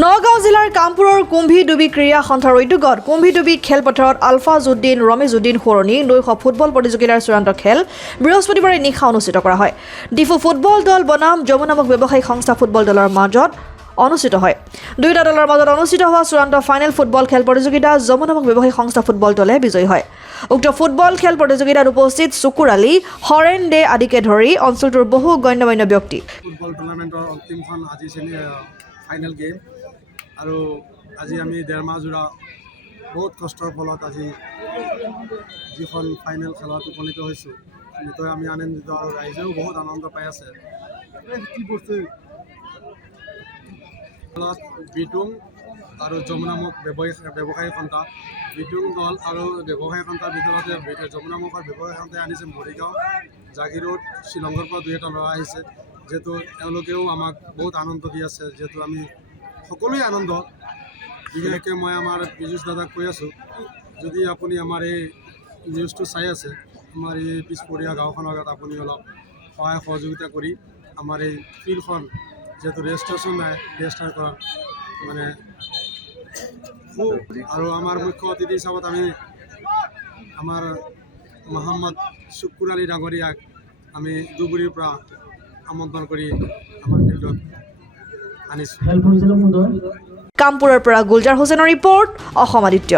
নগাঁও জিলাৰ কামপুৰৰ কুম্ভীডুবি ক্ৰীড়া সন্থাৰ উদ্যোগত কুম্ভীডুবি খেলপথাৰত আলফাজুদ্দিন ৰমেজুদ্দিন সোঁৱৰণী নৈশ ফুটবল প্ৰতিযোগিতাৰ চূড়ান্ত খেল বৃহস্পতিবাৰে নিশা অনুষ্ঠিত কৰা হয়। ডিফু ফুটবল দল বনাম যমুনা নামক ব্যৱসায়িক সংস্থা ফুটবল দলৰ মাজত অনুষ্ঠিত হয়। দুয়োটা দলৰ মাজত অনুষ্ঠিত হোৱা চূড়ান্ত ফাইনেল ফুটবল খেল প্ৰতিযোগিতা যমুনা নামক ব্যৱসায়িক সংস্থা ফুটবল দলে বিজয়ী হয়। উক্ত ফুটবল খেল প্ৰতিযোগিতাত উপস্থিত চুকুৰ আলী, হৰেণ দে আদিকে ধৰি অঞ্চলটোৰ বহু গণ্যমান্য ব্যক্তি। ফুটবল টুৰ্ণামেণ্টৰ অন্তিমখন আজি ফাইনেল গেম আৰু আজি আমি 1.5 মাহ জোৰা বহুত কষ্টৰ ফলত আজি যিখন ফাইনেল খেলত উপনীত হৈছোঁ, নিশ্চয় আমি আনন্দিত আৰু ৰাইজেও বহুত আনন্দ পাই আছে। খেলত বিটুং আৰু যমুনা নামক ব্যৱসায়িক সন্থা, বিটুং দল আৰু ব্যৱসায়িক সন্থাৰ ভিতৰতে যমুনা নামকৰ ব্যৱসায়িক সন্থাই আনিছে মৰিগাঁও, জাগিৰোড, শ্বিলঙৰ পৰা 2 এটা ল'ৰা আহিছে, যিহেতু তেওঁলোকেও আমাক বহুত আনন্দ দি আছে। যিহেতু আমি সকলোৱে আনন্দ, বিশেষকৈ মই আমাৰ পীযুষ দাদাক কৈ আছোঁ, যদি আপুনি আমাৰ এই নিউজটো চাই আছে, আমাৰ এই পিছপৰীয়া গাঁওখনৰ আগত আপুনি অলপ সহায় সহযোগিতা কৰি আমাৰ এই ফিল্ডখন যিহেতু ৰেজিষ্ট্ৰেশ্যন নাই, ৰেজিষ্টাৰ কৰা মানে আৰু আমাৰ মুখ্য অতিথি হিচাপত আমি আমাৰ মহম্মদ চুকুৰ আলী ডাঙৰীয়াক আমি ধুবুৰীৰ পৰা আমন্ত্ৰণ কৰি আমাৰ ফিল্ডত আনিছোঁ। কামপুৰৰ পৰা গুলজাৰ হুছেইনৰ ৰিপৰ্ট, অসম আদিত্য।